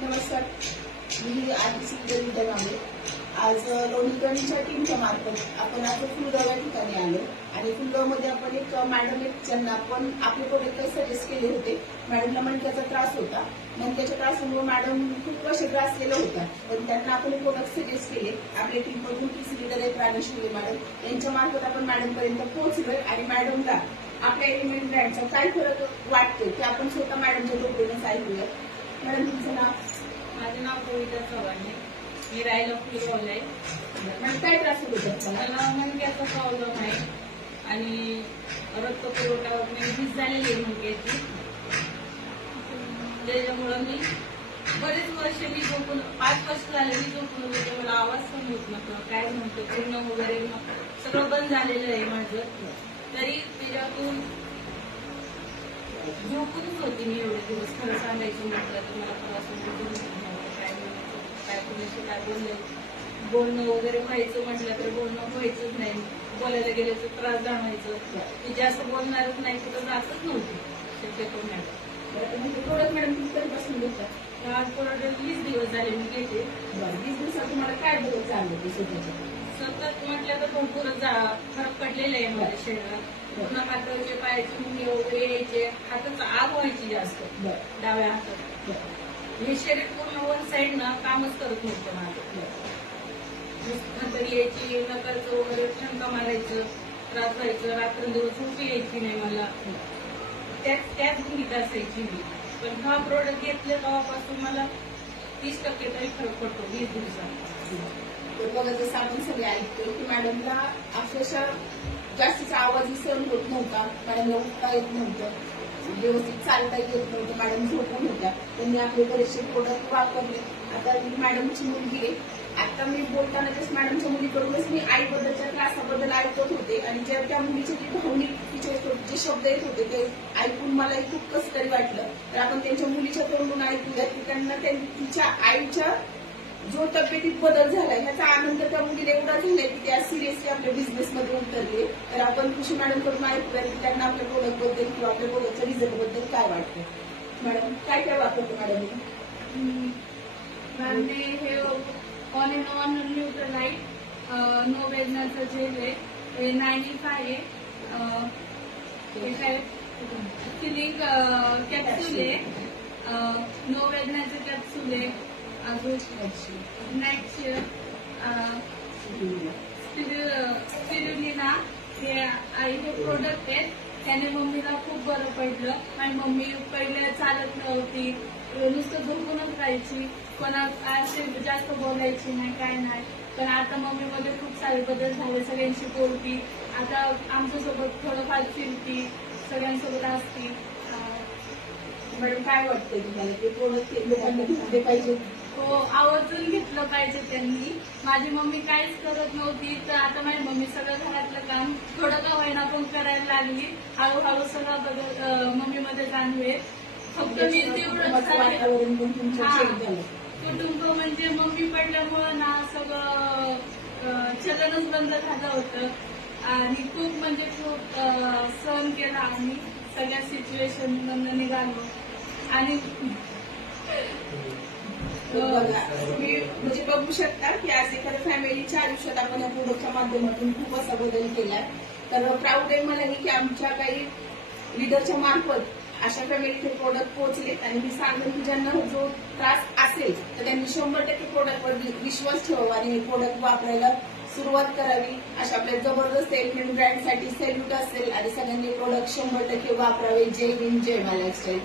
नमस्कार. मी आदिती विद्या आले आज लोणीकरणीच्या टीमच्या मार्फत आपण आज फुलगाव या ठिकाणी आलो. आणि फुलगावमध्ये आपण एक मॅडम आहेत ज्यांना आपण आपले प्रोडक्ट सजेस्ट केले होते. मॅडमला मणक्याचा त्रास होता. मणक्याच्या त्रासामुळे मॅडम खूप वर्ष त्रासलेला होता पण त्यांना आपण प्रोडक्ट सजेस्ट केले. आपल्या टीममधून टीसी लिडर आहेत प्राणेश्वरी मॅडम. यांच्या मार्फत आपण मॅडमपर्यंत पोहोचलोय. आणि मॅडमला आपल्या एलिमेंट ब्रँडचा काय फरक वाटतो ते आपण स्वतः मॅडमच्या डोक्यानेच ऐकूया. मॅडम तुमचं नाव? माझे नाव कविता चव्हाण आहे मी राहायला आहे काय त्रास होत होता तुम्हाला मला मणक्याचा प्रॉब्लेम आहे आणि रक्त पुरवठा वगैरे वीज झालेली आहे मणक्याची त्याच्यामुळं मी बरेच वर्ष मी झोपून पाच वर्ष झाले मी झोपून होते मला आवाज पण होत नव्हता काय म्हणतो पूर्ण वगैरे मग सगळं बंद झालेलं आहे माझं तरी त्याच्यातून झोपूनच होती मी एवढे दिवस. खरं सांगायचं म्हटलं तर मला प्रवास वगैरे काय बोलायचं, काय कोणाशी काय बोललं? बोलणं वगैरे व्हायचं म्हटलं तर बोलणं व्हायचंच नाही. बोलायला गेलं तर त्रास जाणवायचं. मी जास्त बोलणारच नाही कुठं जातच नव्हती. शक्यतो मॅडम. बरं प्रोडक्ट मॅडम किती कधीपासून घेता आज कोणाकडे वीस दिवस झाले मी घेते. बरं वीस दिवसात तुम्हाला काय बदल चालले ते स्वतःच्या सतत म्हटलं तर भरपूर फरक पडलेला आहे माझ्या शरीरात. पूर्ण पातळचे पायाचे मुंगे वगैरे यायचे. हाताचा आग व्हायची जास्त. बरं. डाव्या हातात. मी शरीर पूर्ण वन साईड ना कामच करत नव्हतं माझं नंतर यायची नकरचं वगैरे ठणका मारायचं त्रास व्हायचं रात्रंदिवस झोप यायची नाही मला. त्याच त्याच भूमिका असायची मी. पण हा प्रोडक्ट घेतले तेव्हापासून मला तीस टक्के तरी फरक पडतो वीस दिवसात. तर बघा जसं आपण सगळे ऐकतो की मॅडमला अक्षरशः जास्तीचा आवाज सहन होत नव्हता मॅडमला उठता येत नव्हतं. व्यवस्थित चालता येत नव्हतं. मॅडम झोपून होत्या. त्यांनी आपले बरेचसे प्रोडक्ट वापरले. आता मी मॅडमची मुलगी आहे. आता मी बोलताना जस्ट मॅडमच्या मुलीकडूनच मी आईबद्दलच्या त्रासाबद्दल ऐकत होते. आणि ज्या त्या मुलीचे जे भावनिक तिचे जे शब्द येत होते ते ऐकून मला खूप कसं तरी वाटलं. तर आपण त्यांच्या मुलीच्या तोंडून ऐकूया की त्यांना त्यां- तिच्या आईच्या जो तब्येतीत बदल झालाय ह्याचा आनंद त्या मुलीला एवढा झालाय की त्या सिरियसली आपल्या बिझनेस मध्ये उतरले. तर आपण कृषी मॅडमकडून ऐकूया की त्यांना आपल्या प्रोडक्टबद्दल किंवा आपल्या प्रोडक्टच्या रिझल्टबद्दल काय वाटतं? मॅडम काय काय वापरतो मॅडम मॅम मी हे all in on Neutralite no वेदनाचं gel आहे. हे नाईन्टी फाय आहे फिलिंग कॅप्सूल आहे. नो वेदनाचं कॅप्सूल आहे. अजून नेक्स्ट स्पिरुलिना हे आई हे प्रोडक्ट आहेत त्याने मम्मीला खूप बरं पडलं. आणि मम्मी पहिले चालत नव्हती. नुसतं झोपूनच राहायची. पण असे जास्त बोलायची नाही काय नाही. पण आता मम्मीमध्ये खूप सारे बदल झाले. सगळ्यांशी बोलती. आता आमच्यासोबत थोडंफार फिरती. सगळ्यांसोबत असती मॅडम काय वाटतं तुम्हाला? ते प्रोडक्ट पाहिजे हो आवर्जून घेतलं पाहिजे त्यांनी. माझी मम्मी काहीच करत नव्हती तर आता माझी मम्मी सगळं घरातलं काम थोडं का होईना पण करायला लागली. हळूहळू सगळं बदल मम्मीमध्ये जाणवेल फक्त मी तेवढं हा. चेंज झालं. कुटुंब म्हणजे मम्मी पडल्यामुळं ना सगळं चलनच बंद झालं होतं. आणि खूप म्हणजे खूप सहन केला आम्ही. सगळ्या सिच्युएशन मधनं निघालो. आणि तुम्ही म्हणजे बघू शकता की आज एखाद्या फॅमिलीच्या आयुष्यात आपण या प्रोडक्टच्या माध्यमातून खूप असा बदल केलाय. तर प्राऊड आहे मला की आमच्या काही लिडरच्या मार्फत अशा फॅमिलीचे प्रोडक्ट पोहोचलेत. आणि मी सांगेन की ज्यांना जो त्रास असेल तर त्यांनी शंभर टक्के प्रोडक्टवर विश्वास ठेवावा आणि हे प्रोडक्ट वापरायला सुरुवात करावी. अशा आपल्या जबरदस्त एलिमेंट ब्रँडसाठी सेल्यूट असेल आणि सगळ्यांनी प्रोडक्ट शंभर टक्के वापरावे. जय हिंद जय महाराष्ट्र.